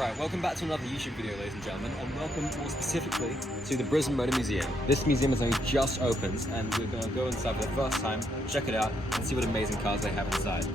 Right, welcome back to another YouTube video, ladies and gentlemen, and welcome more specifically to the Brisbane Motor Museum. This museum has only just opened, and we're going to go inside for the first time, check it out, and see what amazing cars they have inside.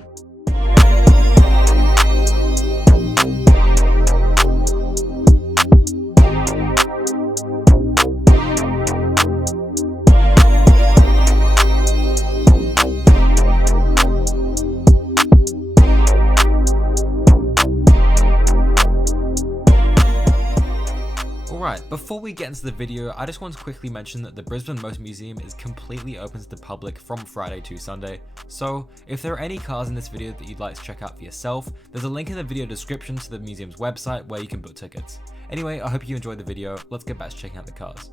Alright, before we get into the video, I just want to quickly mention that the Brisbane Motor Museum is completely open to the public from Friday to Sunday, so if there are any cars in this video that you'd like to check out for yourself, there's a link in the video description to the museum's website where you can book tickets. Anyway, I hope you enjoyed the video, let's get back to checking out the cars.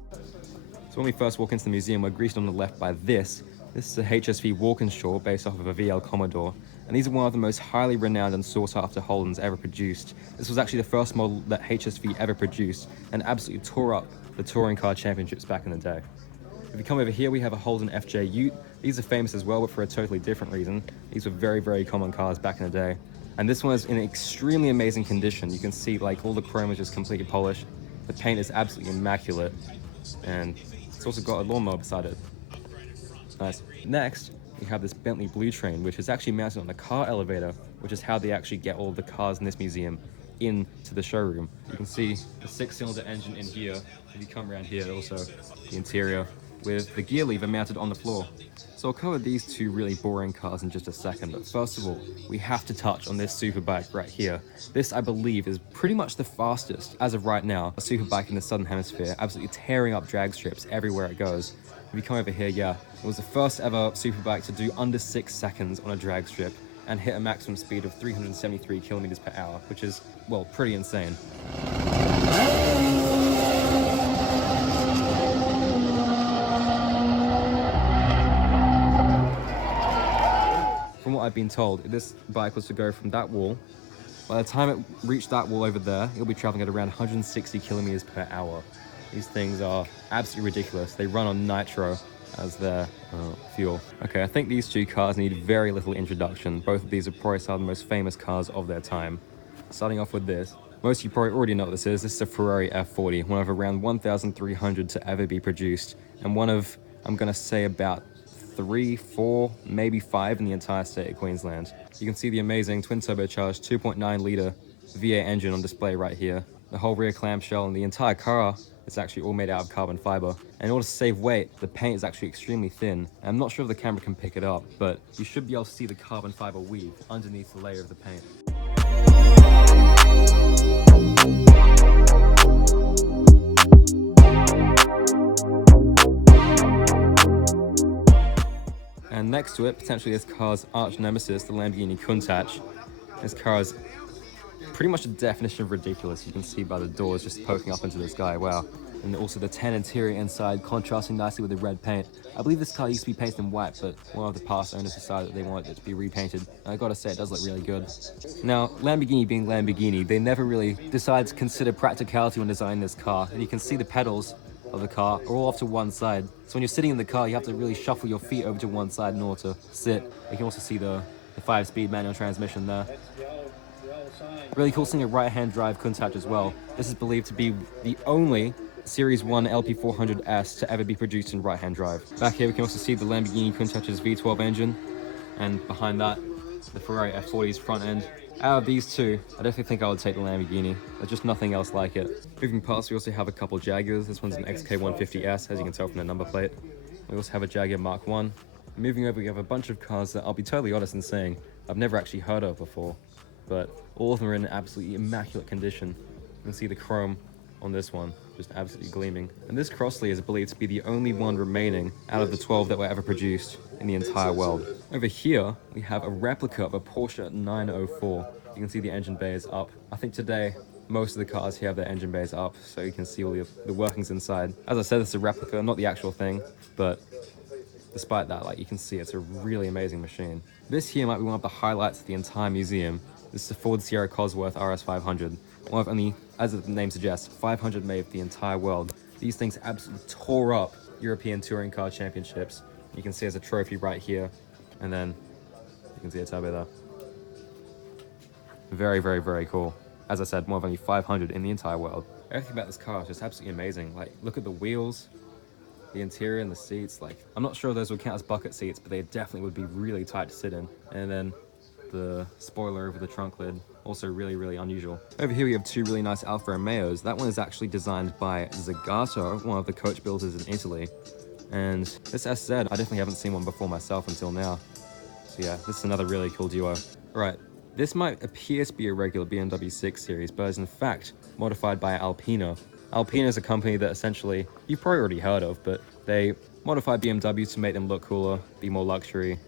So when we first walk into the museum, we're greeted on the left by this. This is a HSV Walkinshaw based off of a VL Commodore, and these are one of the most highly renowned and sought after Holdens ever produced. This was actually the first model that HSV ever produced and absolutely tore up the touring car championships back in the day. If you come over here, we have a Holden FJ Ute. These are famous as well, but for a totally different reason. These were very, very common cars back in the day. And this one is in extremely amazing condition. You can see like all the chrome is just completely polished. The paint is absolutely immaculate. And it's also got a lawnmower beside it. Nice. Next, we have this Bentley Blue Train, which is actually mounted on the car elevator, which is how they actually get all the cars in this museum into the showroom. You can see the 6-cylinder engine in here. If you come around here, also the interior with the gear lever mounted on the floor. So I'll cover these two really boring cars in just a second, but first of all, we have to touch on this superbike right here. This, I believe, is pretty much the fastest, as of right now, a superbike in the Southern Hemisphere, absolutely tearing up drag strips everywhere it goes. If you come over here, yeah, it was the first ever superbike to do under 6 seconds on a drag strip and hit a maximum speed of 373 kilometers per hour, which is, well, pretty insane. From what I've been told, if this bike was to go from that wall, by the time it reached that wall over there, it'll be traveling at around 160 kilometers per hour. These things are absolutely ridiculous. They run on nitro as their fuel. Okay, I think these two cars need very little introduction. Both of these are probably some of the most famous cars of their time. Starting off with this. Most of you probably already know what this is. This is a Ferrari F40, one of around 1,300 to ever be produced, and one of, I'm gonna say, about 3, 4, maybe 5 in the entire state of Queensland. You can see the amazing twin turbocharged 2.9 litre V8 engine on display right here. The whole rear clamshell and the entire car is actually all made out of carbon fiber. And in order to save weight, the paint is actually extremely thin. I'm not sure if the camera can pick it up, but you should be able to see the carbon fiber weave underneath the layer of the paint. And next to it, potentially this car's arch nemesis, the Lamborghini Countach. This car is pretty much the definition of ridiculous. You can see by the doors just poking up into the sky, wow. And also the tan interior inside, contrasting nicely with the red paint. I believe this car used to be painted in white, but one of the past owners decided that they wanted it to be repainted. And I gotta say, it does look really good. Now, Lamborghini being Lamborghini, they never really decided to consider practicality when designing this car. And you can see the pedals of the car are all off to one side. So when you're sitting in the car, you have to really shuffle your feet over to one side in order to sit. You can also see the 5-speed manual transmission there. Really cool seeing a right-hand drive Countach as well. This is believed to be the only Series 1 LP400S to ever be produced in right-hand drive. Back here we can also see the Lamborghini Countach's V12 engine, and behind that, the Ferrari F40's front end. Out of these two, I definitely think I would take the Lamborghini. There's just nothing else like it. Moving past, we also have a couple Jaguars. This one's an XK150S, as you can tell from the number plate. We also have a Jaguar Mark 1. Moving over, we have a bunch of cars that I'll be totally honest in saying I've never actually heard of before, but all of them are in absolutely immaculate condition. You can see the chrome on this one, just absolutely gleaming. And this Crossley is believed to be the only one remaining out of the 12 that were ever produced in the entire world. Over here, we have a replica of a Porsche 904. You can see the engine bay is up. I think today, most of the cars here have their engine bays up, so you can see all the workings inside. As I said, this is a replica, not the actual thing, but despite that, like, you can see it's a really amazing machine. This here might be one of the highlights of the entire museum. This is a Ford Sierra Cosworth RS500. One of only, as the name suggests, 500 made for the entire world. These things absolutely tore up European touring car championships. You can see there's a trophy right here, and then you can see a turbo there. Very, very, very cool. as I said, one of only 500 in the entire world. Everything about this car is just absolutely amazing. Like, look at the wheels, the interior and the seats. Like, I'm not sure those would count as bucket seats, but they definitely would be really tight to sit in. And then the spoiler over the trunk lid, also really, really unusual. Over here we have two really nice Alfa Romeos. That one is actually designed by Zagato, one of the coach builders in Italy. And this SZ, I definitely haven't seen one before myself until now. So yeah, this is another really cool duo. Right, this might appear to be a regular BMW 6 Series, but is in fact modified by Alpina. Alpina is a company that essentially you've probably already heard of, but they modify BMW to make them look cooler, be more luxury.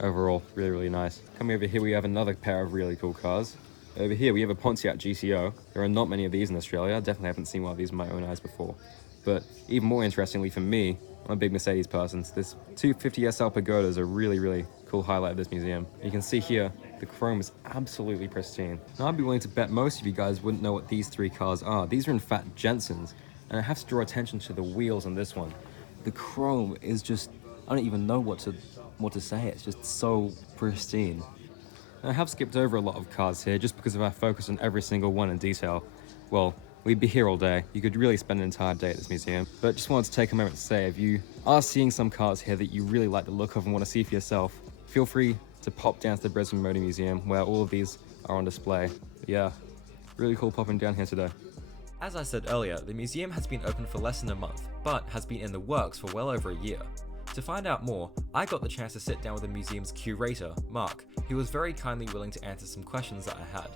Overall, really, really nice. Coming over here, we have another pair of really cool cars. Over here, we have a Pontiac GTO. There are not many of these in Australia. I definitely haven't seen one of these in my own eyes before. But even more interestingly for me, I'm a big Mercedes person, so this 250 SL Pagoda is a really, really cool highlight of this museum. You can see here, the chrome is absolutely pristine. Now, I'd be willing to bet most of you guys wouldn't know what these three cars are. These are in fact Jensens, and I have to draw attention to the wheels on this one. The chrome is just, I don't even know what to say. It's just so pristine. And I have skipped over a lot of cars here just because of our focus on every single one in detail. Well, we'd be here all day. You could really spend an entire day at this museum. But just wanted to take a moment to say, if you are seeing some cars here that you really like the look of and want to see for yourself, feel free to pop down to the Brisbane Motor Museum where all of these are on display. But yeah, really cool popping down here today. As I said earlier, the museum has been open for less than a month, but has been in the works for well over a year. To find out more, I got the chance to sit down with the museum's curator, Mark, who was very kindly willing to answer some questions that I had.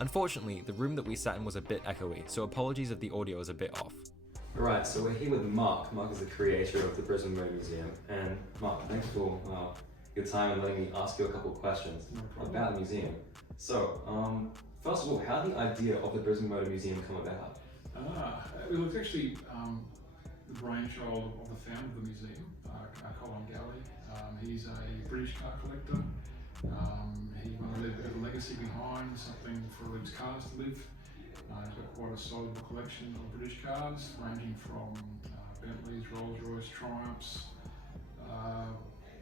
Unfortunately, the room that we sat in was a bit echoey, so apologies if the audio is a bit off. Alright, so we're here with Mark. Mark is the creator of the Brisbane Motor Museum. And Mark, thanks for your time and letting me ask you a couple of questions about the museum. So, first of all, how did the idea of the Brisbane Motor Museum come about? Well, it's actually the brainchild of the founder of the museum, Colin Galley. He's a British car collector. He wanted to leave a bit of a legacy behind, something for his cars to live. He's got quite a sizable collection of British cars, ranging from Bentleys, Rolls-Royce, Triumphs,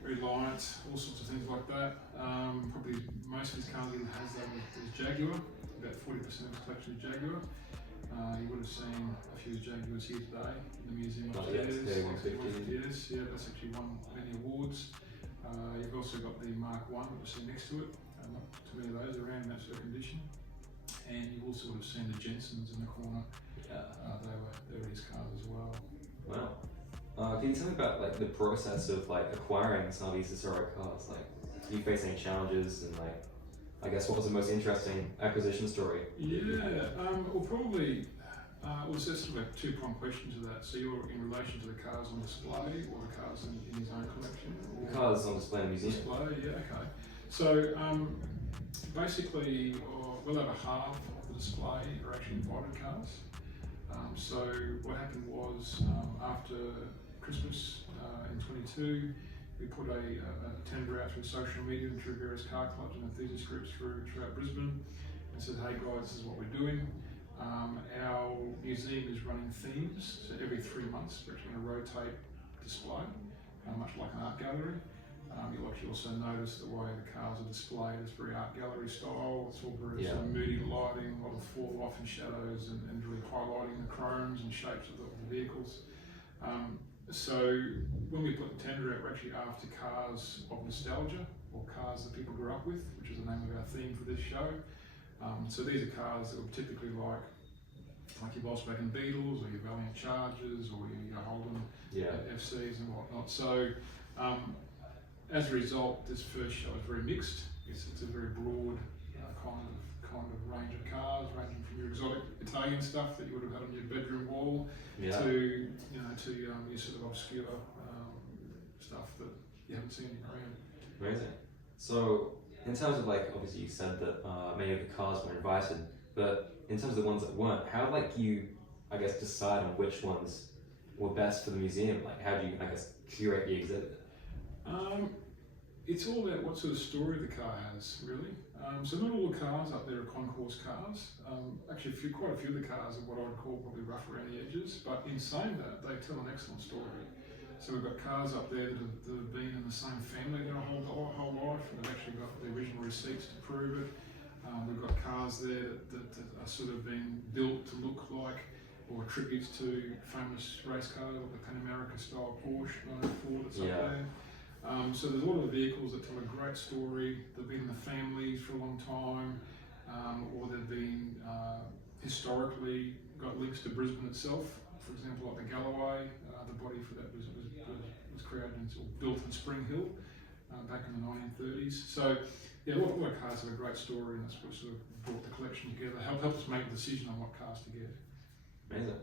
Reliance, all sorts of things like that. Probably most of his cars he has is Jaguar. About 40% of his collection is Jaguar. You would have seen a few Jaguars here today in the museum upstairs. Yes, yeah, that's actually won many awards. You've also got the Mark I that you see next to it. Not too many of those around in that sort of condition. And you've also would have seen the Jensens in the corner. They were his cars as well. Wow. Can you tell me about like the process of like acquiring some of these historic cars? Like, do you face any challenges and like, I guess what was the most interesting acquisition story? Yeah, well probably, well there's sort of a two-pronged question to that. So you're in relation to the cars on display or the cars in his own collection? The cars on display in the museum. Display, yeah, okay. So basically, well over half of the display are actually imported cars. So what happened was after Christmas in 22, we put a tender out through social media and through various car clubs and enthusiast groups throughout Brisbane and said, hey guys, this is what we're doing. Our museum is running themes, so every 3 months we're actually going to rotate display, much like an art gallery. You'll actually also notice the way the cars are displayed. It's very art gallery style. It's all very sort of moody lighting, a lot of fall off and shadows and really highlighting the chromes and shapes of the vehicles. So when we put the tender out, we're actually after cars of nostalgia or cars that people grew up with, which is the name of our theme for this show. So these are cars that were typically like your Volkswagen Beetles or your Valiant Chargers or your Holden FCs and whatnot. So as a result, this first show is very mixed. It's a very broad kind of range of cars, ranging from your exotic Italian stuff that you would have had on your bedroom wall to your sort of obscure stuff that you haven't seen around. Amazing. So in terms of like, obviously you said that many of the cars were invited, but in terms of the ones that weren't, how like you, I guess, decide on which ones were best for the museum? Like how do you, I guess, curate the exhibit? It's all about what sort of story the car has, really. So not all the cars up there are concourse cars. Actually, quite a few of the cars are what I would call probably rough around the edges, but in saying that, they tell an excellent story. So we've got cars up there that have been in the same family their whole life, and they've actually got the original receipts to prove it. We've got cars there that are sort of being built to look like, or tributes to famous race cars, like the Pan America style Porsche 904 that's up there. So there's a lot of vehicles that tell a great story. They've been in the families for a long time, or they've been historically got links to Brisbane itself. For example, like the Galloway, the body for that was created or built in Spring Hill back in the 1930s. So yeah, a lot of cars have a great story, and that's what sort of brought the collection together. Helped us make a decision on what cars to get. Amazing.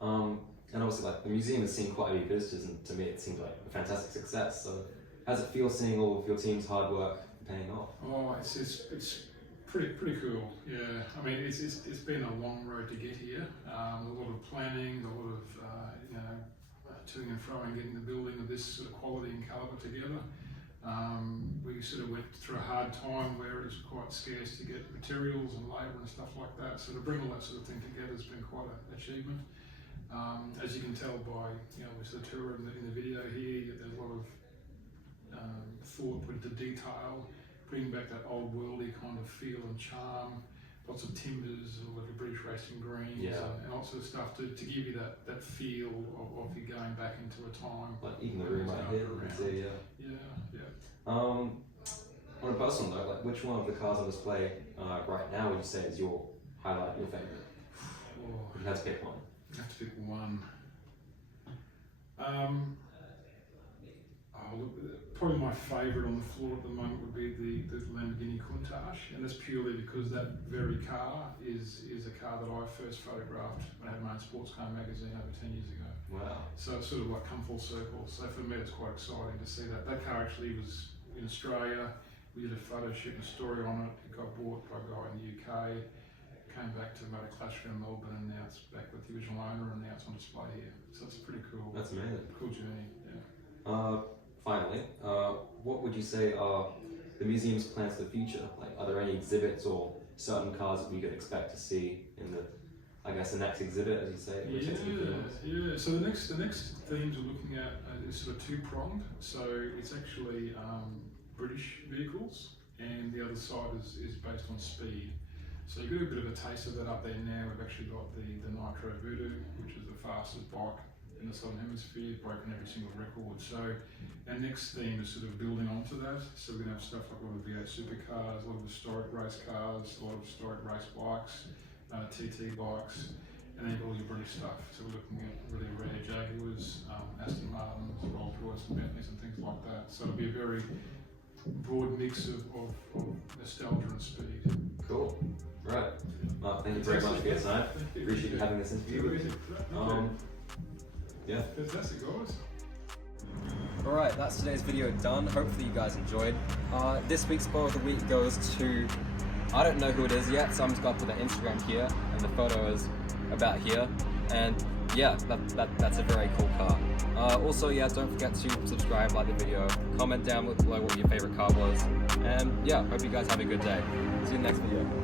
And obviously, like, the museum has seen quite a few visitors, and to me it seems like a fantastic success. So how does it feel seeing all of your team's hard work paying off? Oh, it's pretty cool. Yeah, I mean it's been a long road to get here. A lot of planning, a lot of toing and froing, getting the building of this sort of quality and calibre together. We sort of went through a hard time where it was quite scarce to get materials and labour and stuff like that. So to bring all that sort of thing together has been quite an achievement. As you can tell by we sort of tour in the video here, there's a lot of thought put into detail, bringing back that old worldy kind of feel and charm. Lots of timbers, like the British racing greens, and all sorts of stuff to give you that feel of you going back into a time. Like even the room right here, you can see, on a personal note, like, which one of the cars on display right now would you say is your highlight, your favourite? If you had to pick one. I have to pick one. Probably my favourite on the floor at the moment would be the Lamborghini Countach, and that's purely because that very car is a car that I first photographed when I had my own sports car magazine over 10 years ago. Wow. So it's sort of like come full circle. So for me it's quite exciting to see that. That car actually was in Australia. We did a photo shoot and a story on it. It got bought by a guy in the UK. Came back to Motor Clash in Melbourne, and now it's back with the original owner, and now it's on display here. So it's pretty cool. That's amazing. Cool journey, yeah. Finally, what would you say are the museum's plans for the future? Like, are there any exhibits or certain cars that we could expect to see in the next exhibit, as you say? Yeah. So the next themes we're looking at is sort of two-pronged. So it's actually British vehicles, and the other side is based on speed. So you've got a bit of a taste of that up there now. We've actually got the Nitro Voodoo, which is the fastest bike in the Southern Hemisphere, broken every single record. So our next theme is sort of building onto that. So we're going to have stuff like a lot of V8 supercars, a lot of historic race cars, a lot of historic race bikes, TT bikes, and then all your British stuff. So we're looking at really rare Jaguars, Aston Martins, Rolls Royce and Bentleys and things like that. So it'll be a very broad mix of nostalgia and speed. Cool. Right. Mark, thank you very much for your time. Appreciate you having this interview with me. Yeah. Fantastic, guys. Alright, that's today's video done. Hopefully you guys enjoyed. This week's spoil of the week goes to, I don't know who it is yet, so I'm just going to put their Instagram here, and the photo is about here. And yeah, that's a very cool car. Also, yeah, don't forget to subscribe, like the video, comment down below what your favorite car was. And yeah, hope you guys have a good day. See you in the next video.